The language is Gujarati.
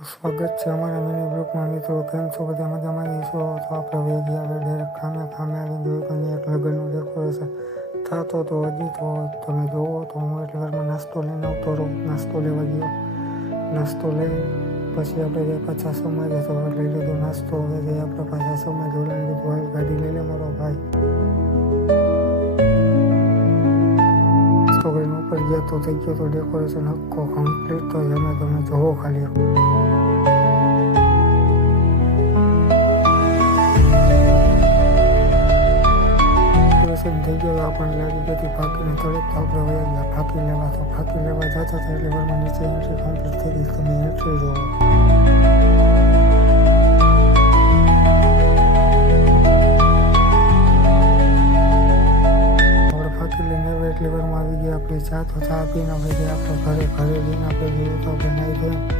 સ્વાગત છે અમારા મિની બ્લોગમાં. મિત્રો કેમ છો? બધા મજામાં છો? તો આપણે વહી ગયા હવે ડાયરેક્ટ ખામે આવીને જોયું તો અહીંયા એક લગ્નનું ડેકોરેશન થતો તો હજી તો તમે જોવો તો હું એટલે ઘરમાં નાસ્તો લઈને આવતો રહું. નાસ્તો લેવા ગયો, નાસ્તો લઈ પછી આપણે જે પાછા સમાજે તો લઈ લીધો નાસ્તો. હવે જે આપણે પાછા સમાજ ઓલાને લીધું હાલ ગાડી લઈ લે મારો ભાઈ. નાસ્તો કરીને ઉપર ગયા તો થઈ ગયો તો ડેકોરેશન હક્કો કમ્પ્લીટ. તો તમે જોવો ખાલી થઈ ગયો. આપણને લાગી બધી ફાંકીને તળે તો આપણે વયા ફાંકી લેવા જતા હતા એટલે ઘરમાં નીચે એન્ટ્રી કમ્પ્લીટ થઈ ગઈ. તમે એન્ટ્રી જોવો. આપણે ફાંકી લઈને એટલી વારમાં આવી ગયા આપણી ચા. તો ચા પીને પછી આપણે ઘરે જઈને આપણે જોયું તો આપણે નહીં ધોઈને